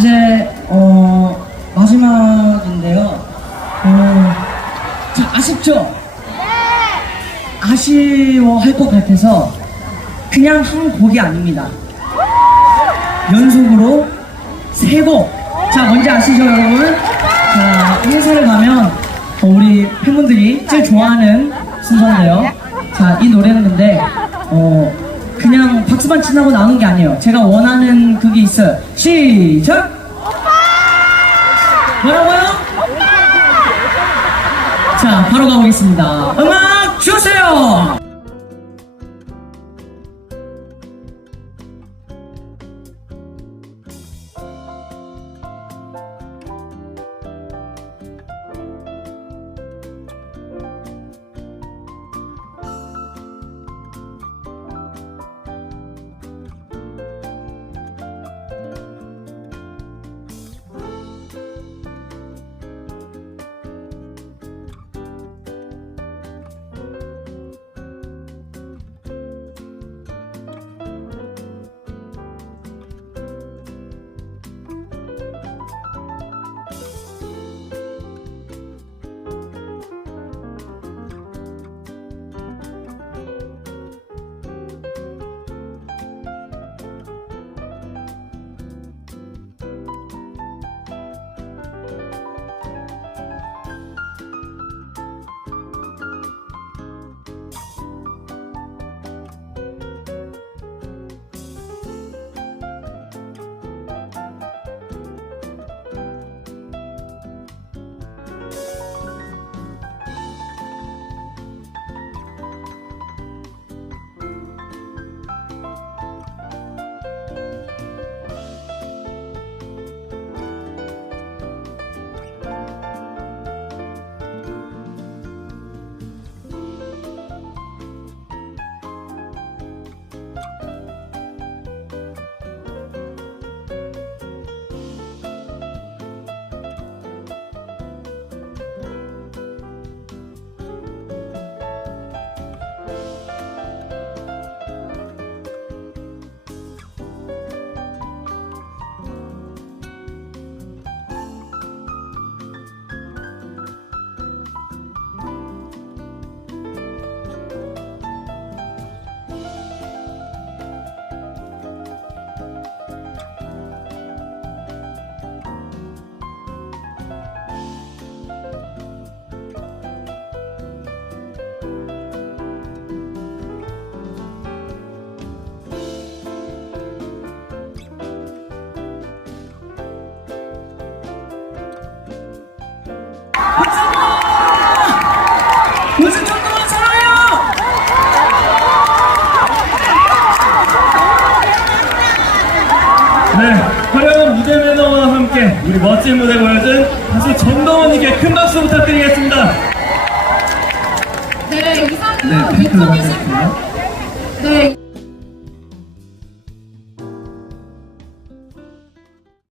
이제 어 마지막인데요. 어, 자 아쉽죠? 아쉬워할 것 같아서 그냥 한 곡이 아닙니다. 연속으로 세 곡. 자 뭔지 아시죠 여러분? 자 행사를 가면 어, 우리 팬분들이 제일 좋아하는 순서인데요. 자 이 노래는 근데 어 그냥 박수만 치나고 나오는 게 아니에요. 제가 원하는 그게 있어요. 시작. 뭐라고요? 자 바로 가보겠습니다. 음악 주세요. 무슨 정도만 사랑해요! 네, 화려한 무대 매너와 함께 우리 멋진 무대 보여준 가수 정동원님께 큰 박수 부탁드리겠습니다. 네, 이상으로 네, 팬클럽 미터미션 하겠습니다. 네,